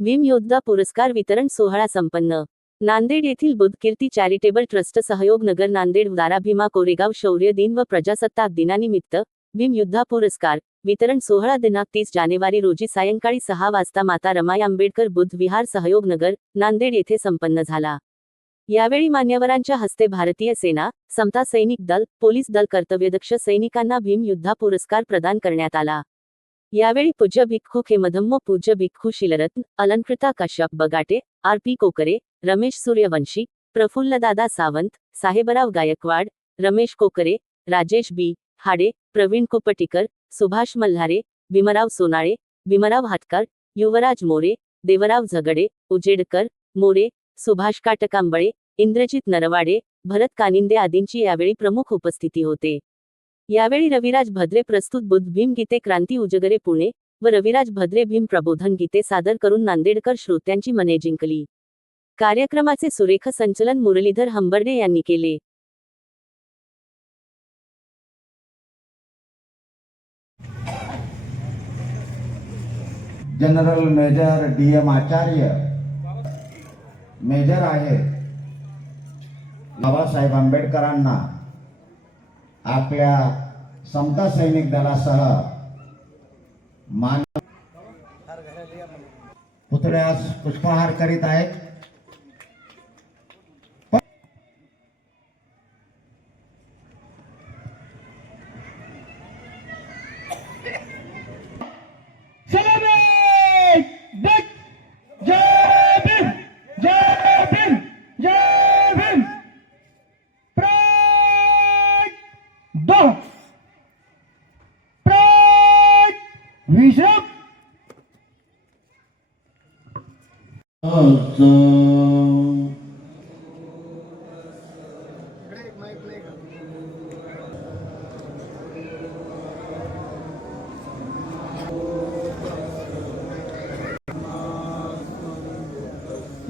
भीम योद्धा पुरस्कार वितरण सोहळा संपन्न. नांदेड येथील बुद्धकीर्ती चॅरिटेबल ट्रस्ट सहयोग नगर नांदेड दारा भीमा कोरेगाव शौर्य दिन व प्रजासत्ताक दिनानिमित्त भीम युद्धा पुरस्कार वितरण सोहळा दिनांक तीस जानेवारी रोजी सायंकाळी सहा वाजता माता रमाई आंबेडकर बुद्ध विहार सहयोग नगर नांदेड येथे संपन्न झाला. यावेळी मान्यवरांच्या हस्ते भारतीय सेना समता सैनिक दल पोलीस दल कर्तव्यदक्ष सैनिकांना भीम युद्धा पुरस्कार प्रदान करण्यात आला. यावेळी पूज्य भिक्खू खेमधम्म पूज्य भिक्खू शिलरत्न अलंकृता कश्यप बगाटे आर पी कोकरे रमेश सूर्यवंशी प्रफुल्लदादा सावंत साहेबराव गायकवाड रमेश कोकरे राजेश बी हाडे प्रवीण कुपटीकर सुभाष मल्हारे भीमराव सोनाळे भीमराव हाटकर युवराज मोरे देवराव झगडे उजेडकर मोरे सुभाष काटकांबळे इंद्रजित नरवाडे भरत कानिंदे आदींची यावेळी प्रमुख उपस्थिती होते. यावेळी रविराज भद्रे प्रस्तुत बुद्ध भीम गीते क्रांती उजगरे पुणे व रविराज भद्रे भीम प्रबोधन गीते सादर करून नांदेडकर श्रोत्यांची मने जिंकली. कार्यक्रमाचे सुरेख संचलन मुरलीधर हंबर्डे यांनी केले. General major D M Acharya major आहेत. बाबासाहेब आंबेडकरांना आपल्या समता सैनिक दलासह मान पुतळ्यास पुष्पहार करीत आहेत.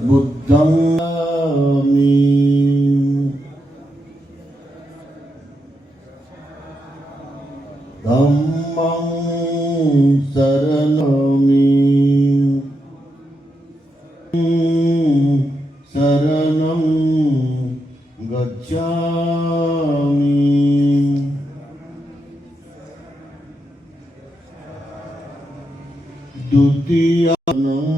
बुद्धं मी धम्मं शरणमि शरणं गच्छामि द्वितीयं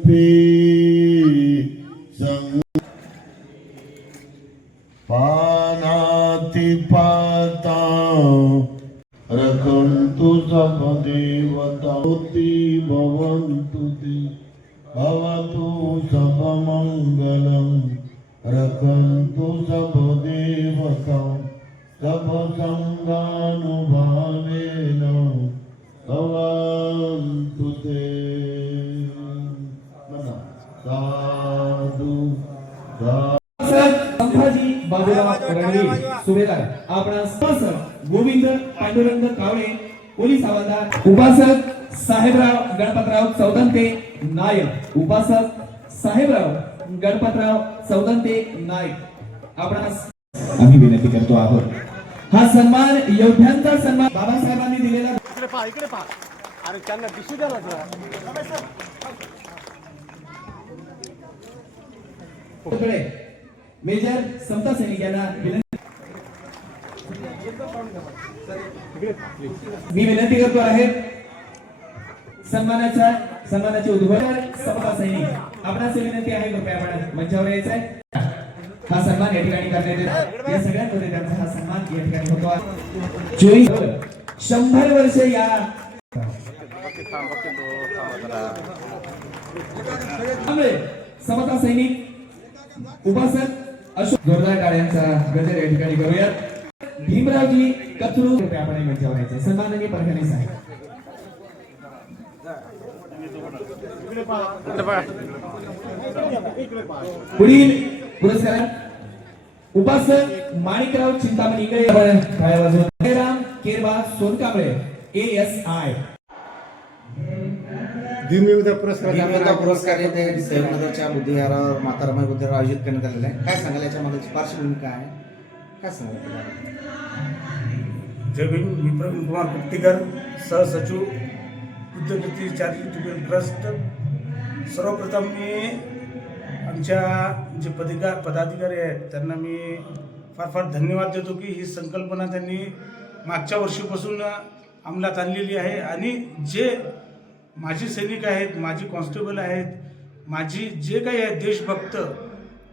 सङ् पानातिपाता रखन्तु सबदेवताति भवन्तु ते भवतु सबमङ्गलम् रखन्तु सबदेवता सबसङ्गानुभावेन संभाजी बाबूराव रणवीर सुभेदार आपणास उपासक गोविंद पांडुरंग कावळे पोलीस हवालदार उपासक साहेबराव गणपतराव चौदंते नायक. उपासक साहेबराव गणपतराव चौदंते नायक. आपणास आम्ही विनंती करतो आहोत. हा सन्मान योद्ध्यांचा सन्मान. बाबासाहेबांनी दिलेला इकडे पहा इकडे पहा. अरे त्यांना दिसू द्या ना मेजर समता सैनिक यांना मी विनंती करतो आहे सन्मानाच्या सन्मानाचे उद्घाटन समता सैनिक. आपणास विनंती आहे कृपया आपण मंचावर यायचा आहे हा सन्मान या ठिकाणी करण्यात येतो या सगळ्यांमध्ये त्यांचा हा सन्मान या ठिकाणी होतो. चोवीस शंभर वर्ष या समता सैनिक उपासक अशोक जोरदार टाळ्यांचा गजर या ठिकाणी करूयात. भीमरावजी कचरू आपण मंचावर यायचे सन्माननीय परखणे साहेब. पुढील पुरस्कार उपासक माणिकराव चिंतामणी इंगळे काय वाजवत Ram Kerba Sonkamble A S I भीमविविध पुरस्कार पुरस्कार येथे संयोगनगरच्या बुद्धिविहारावर माता रमाई बुद्धिविहार आयोजित करण्यात आलेला आहे. काय सांगाल? याच्या पार्श्वभूमी काय आहे? काय सांगाल? जय भीम मी प्रवीण कुमार गुप्तीकर सहसचिव बुद्धकीर्ती चॅरिटेबल ट्रस्ट. सर्वप्रथम मी आमच्या जे पदिका पदाधिकारी आहेत त्यांना मी फार फार धन्यवाद देतो की ही संकल्पना त्यांनी मागच्या वर्षीपासून अंमलात आणलेली आहे. आणि जे माझे सैनिक आहेत माझी कॉन्स्टेबल आहेत माझी जे काही आहेत देशभक्त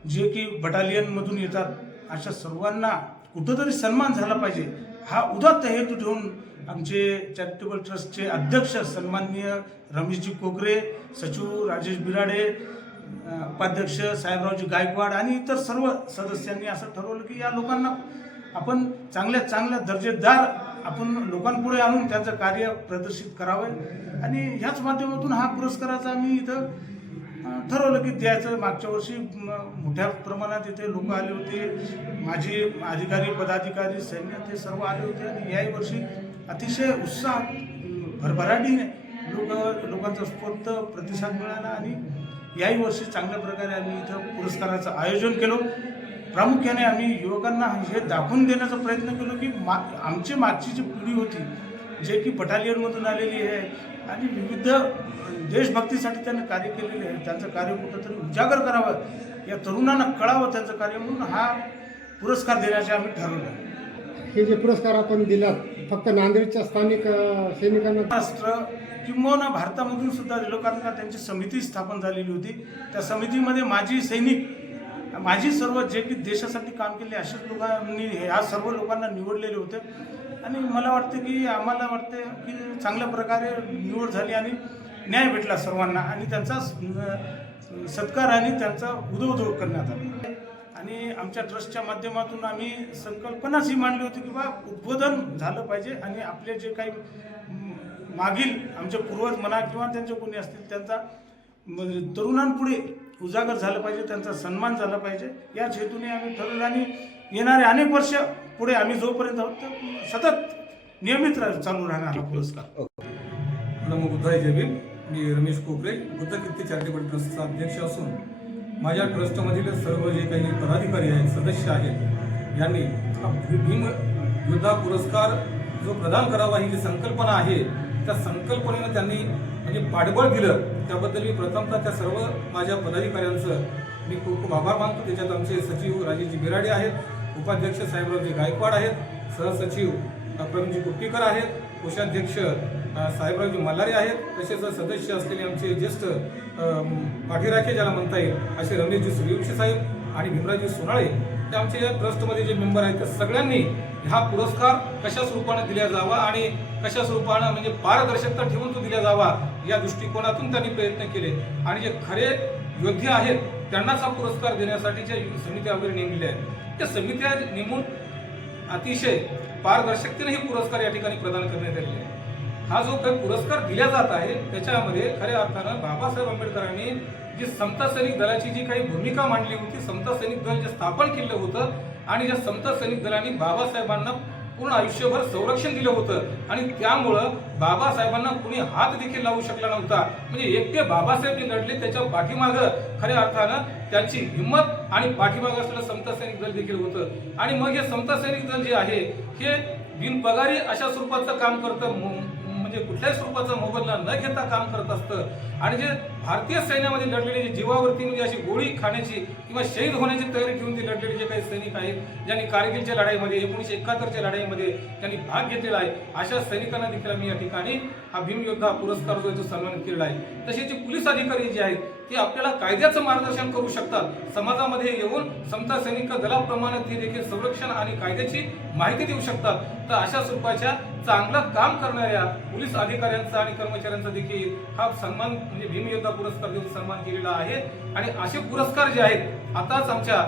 जे की बटालियनमधून येतात अशा सर्वांना कुठंतरी सन्मान झाला पाहिजे. हा उदात्त हेतू ठेवून आमचे चॅरिटेबल ट्रस्टचे अध्यक्ष सन्माननीय रमेशजी कोकरे सचिव राजेश बिराडे उपाध्यक्ष साहेबरावजी गायकवाड आणि इतर सर्व सदस्यांनी असं ठरवलं की या लोकांना आपण चांगल्या चांगल्या दर्जेदार आपण लोकांपुढे आणून त्यांचं कार्य प्रदर्शित करावं. आणि ह्याच माध्यमातून हा पुरस्काराचा आम्ही इथं ठरवलं की द्यायचं. मागच्या वर्षी मोठ्या प्रमाणात इथे लोक आले होते. माझे अधिकारी पदाधिकारी सैन्य ते सर्व आले होते. आणि याही वर्षी अतिशय उत्साह भरभराटीने लोक लोकांचा स्फूर्त प्रतिसाद मिळाला. आणि याही वर्षी चांगल्या प्रकारे आम्ही इथं पुरस्काराचं आयोजन केलं. प्रामुख्याने आम्ही युवकांना हे दाखवून देण्याचा प्रयत्न केलो की मा आमची मागची जी पिढी होती जे की बटालियनमधून आलेली आहे आणि विविध देशभक्तीसाठी त्यांनी कार्य केलेले आहे त्यांचं कार्य कुठंतरी उजागर करावं या तरुणांना कळावं त्यांचं कार्य म्हणून हा पुरस्कार देण्याचे आम्ही ठरवलं. हे जे पुरस्कार आपण दिलात फक्त नांदेडच्या स्थानिक सैनिकांना महाराष्ट्र किंबहुना भारतामधून सुद्धा लोकांना त्यांची समिती स्थापन झालेली होती. त्या समितीमध्ये माजी सैनिक माझी सर्व जे की देशासाठी काम केले अशाच लोकांनी ह्या सर्व लोकांना निवडलेले होते. आणि मला वाटतं की आम्हाला वाटते की चांगल्या प्रकारे निवड झाली आणि न्याय भेटला सर्वांना. आणि त्यांचा सत्कार आणि त्यांचा उदो करण्यात आला. आणि आमच्या ट्रस्टच्या माध्यमातून आम्ही संकल्पनाच ही मांडली होती की बा उद्बोधन झालं पाहिजे आणि आपले जे काही मागील आमचे पूर्वज म्हणा किंवा त्यांचे कोणी असतील त्यांचा म्हणजे तरुणांपुढे उजागर झालं पाहिजे त्यांचा सन्मान झाला पाहिजे. याच हेतूने आम्ही ठरवलं आणि येणारे अनेक वर्ष पुढे आम्ही जोपर्यंत आहोत तर सतत नियमित रा- चालू राहणार हा पुरस्कार. नमो बुद्धाय जय भीम मी रमेश कोकरे बुद्ध कीर्ती चॅरिटेबल ट्रस्टचा अध्यक्ष असून माझ्या ट्रस्टमधील सर्व जे काही पदाधिकारी आहेत सदस्य आहेत यांनी हा भीम योद्धा पुरस्कार जो प्रदान करावा ही जी संकल्पना आहे त्या संकल्पनेनं त्यांनी म्हणजे पाठबळ दिलं. त्याबद्दल मी प्रथमतः त्या सर्व माझ्या पदाधिकाऱ्यांचं मी खूप खूप आभार मानतो. त्याच्यात आमचे सचिव राजेशजी बिराडे आहेत उपाध्यक्ष साहेबरावजी गायकवाड आहेत सहसचिव अ, प्रवीणजी कुट्टीकर आहेत कोषाध्यक्ष साहेबरावजी मल्हारे आहेत तसेच सदस्य असलेले आमचे ज्येष्ठ पाठीराखे ज्याला म्हणता येईल असे रमेशजी सूर्यवंशी साहेब आणि भीमराजी सोनाळे ते आमचे या ट्रस्टमध्ये जे मेंबर आहेत त्या सगळ्यांनी हा पुरस्कार कशा स्वरूपाने दिला जावा आणि कशा स्वरूपानं म्हणजे पारदर्शकता ठेवून तो दिला जावा या दृष्टिकोनातून त्यांनी प्रयत्न केले. आणि जे खरे योग्य आहेत त्यांनाच हा पुरस्कार देण्यासाठी देण्यासाठीच्या समित्या वगैरे नेमलेल्या आहेत. त्या समित्या नेमून अतिशय पारदर्शकतेने हे पुरस्कार या ठिकाणी प्रदान करण्यात आलेले आहे हा जो काही पुरस्कार दिला जात आहे त्याच्यामध्ये खऱ्या अर्थानं बाबासाहेब आंबेडकरांनी जी समता सैनिक दलाची जी काही भूमिका मांडली होती समता सैनिक दल जे स्थापन केलं होतं आणि ज्या समता सैनिक दलांनी बाबासाहेबांना पूर्ण आयुष्यभर संरक्षण दिलं होतं. आणि त्यामुळं बाबासाहेबांना कुणी हात देखील लावू शकला नव्हता. म्हणजे एकटे बाबासाहेब जे लढले त्याच्या पाठीमागं खऱ्या अर्थानं त्यांची हिंमत आणि पाठीमागं असलेलं समता सैनिक दल देखील होतं. आणि मग हे समता सैनिक दल जे आहे हे बिनपगारी अशा स्वरूपाचं काम करतं. म्हणजे कुठल्याही स्वरूपाचा मोबदला न घेता काम करत असतं. आणि जे भारतीय सैन्यामध्ये लढलेले जे जीवावरती म्हणजे अशी गोळी खाण्याची किंवा शहीद होण्याची तयारी ठेवून ते लढलेले जे काही सैनिक आहेत ज्यांनी कारगिलच्या लढाईमध्ये एकोणीशे एकाहत्तरच्या लढाईमध्ये त्यांनी भाग घेतलेला आहे अशा सैनिकांना देखील आम्ही या ठिकाणी हा भीमयोद्धा पुरस्कार जो सन्मान केलेला आहे. तसे जे पोलीस अधिकारी जे आहेत ते आपल्याला कायद्याचं मार्गदर्शन करू शकतात. समाजामध्ये येऊन समता सैनिक दलाप्रमाणे ते देखील संरक्षण आणि कायद्याची माहिती देऊ शकतात. तर अशा स्वरूपाच्या चांगलं काम करणाऱ्या पोलीस अधिकाऱ्यांचा आणि कर्मचाऱ्यांचा देखील हा सन्मान म्हणजे भीमयोद्धा पुरस्कार देऊन सन्मान केलेला आहे. आणि असे पुरस्कार जे आहेत आताच आमच्या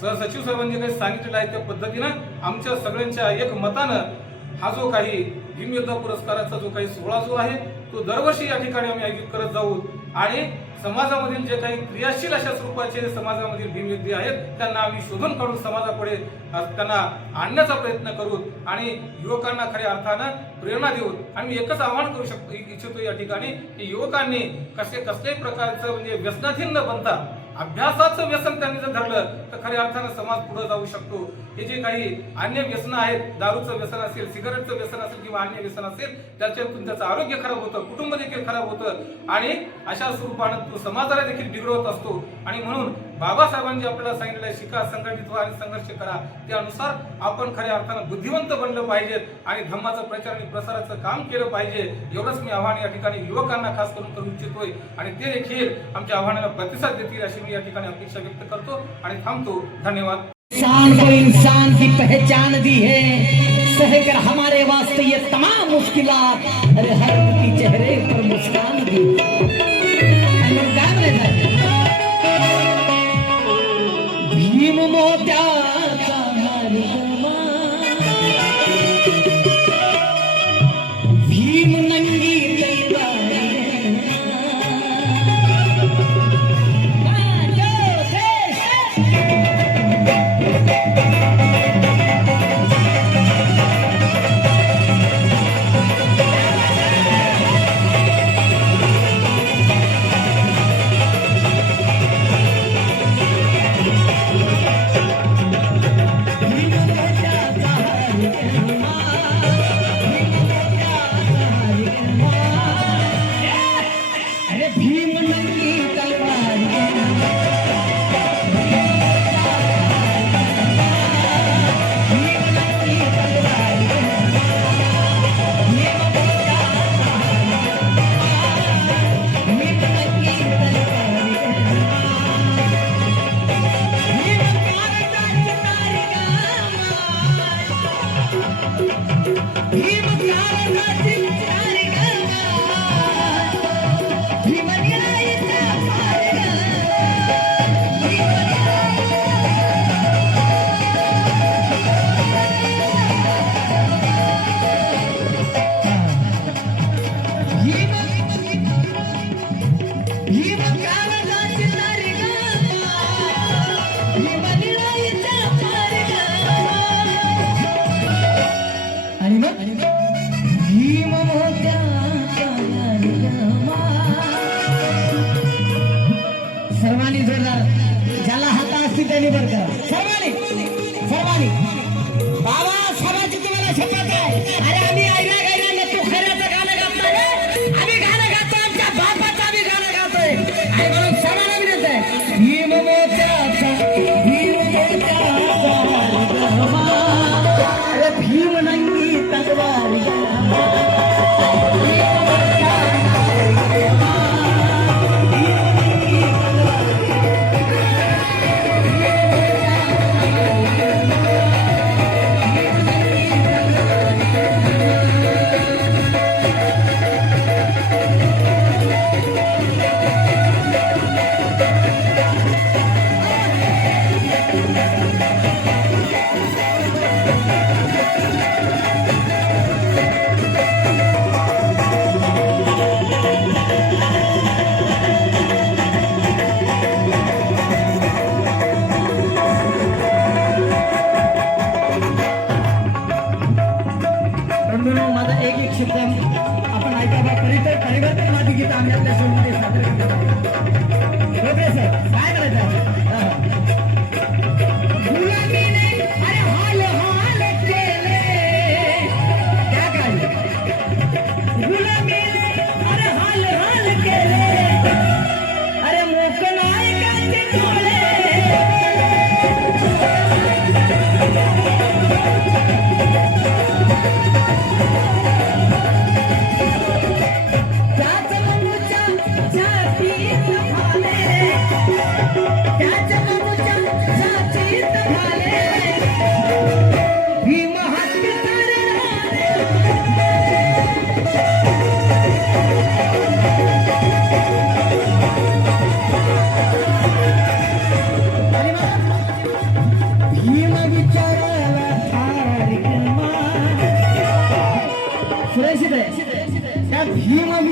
सहसचिव साहेबांनी काही सांगितलेलं आहे त्या पद्धतीनं आमच्या सगळ्यांच्या एक मतानं हा जो काही भीमयोद्धा पुरस्काराचा जो काही सोहळा जो आहे तो दरवर्षी या ठिकाणी आम्ही आयोजित करत जाऊ. आणि समाजामधील जे काही क्रियाशील अशा स्वरूपाचे समाजामधील भीमयुद्धी आहेत त्यांना आम्ही शोधून काढून समाजापुढे त्यांना आणण्याचा प्रयत्न करू आणि युवकांना खऱ्या अर्थानं प्रेरणा देऊ आणि मी एकच आवाहन करू शकतो इच्छितो या ठिकाणी की युवकांनी कसे कसल्याही प्रकारचं म्हणजे व्यसनाधीन न बनता अभ्यासाचं व्यसन त्यांनी जर धरलं तर खऱ्या अर्थानं समाज पुढे जाऊ शकतो. हे जे काही अन्य व्यसन आहेत दारूचं व्यसन असेल सिगारेटचं व्यसन असेल किंवा अन्य व्यसन असेल त्याच्यातून त्याचं आरोग्य खराब होतं कुटुंब देखील खराब होतं. आणि अशा स्वरूपानं तो समाजाला देखील बिघडवत असतो. आणि म्हणून बाबासाहेबांनी आपल्याला सांगितलं आहे शिका संघटित व्हा आणि संघर्ष करा. त्यानुसार आपण खऱ्या अर्थानं बुद्धिवंत बनलं पाहिजेत आणि धम्माचं प्रचार आणि प्रसाराचं काम केलं पाहिजे. एवढंच मी आव्हान या ठिकाणी युवकांना खास करून करू इच्छितोय आणि ते देखील आमच्या आव्हानाला प्रतिसाद देतील अशी मी या ठिकाणी अपेक्षा व्यक्त करतो आणि थांबतो. धन्यवाद. इंसान को इंसान की पहचान दी है. सहकर हमारे वास्ते ये तमाम मुश्किलात. अरे हर की चेहरे पर human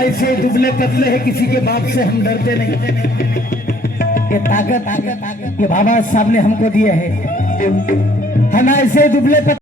ऐसे दुबले पतले हैं किसी के बाप से हम डरते नहीं। ये ताकत ताकत ये बाबा साहब ने हमको दिया है। हम ऐसे दुबले पतले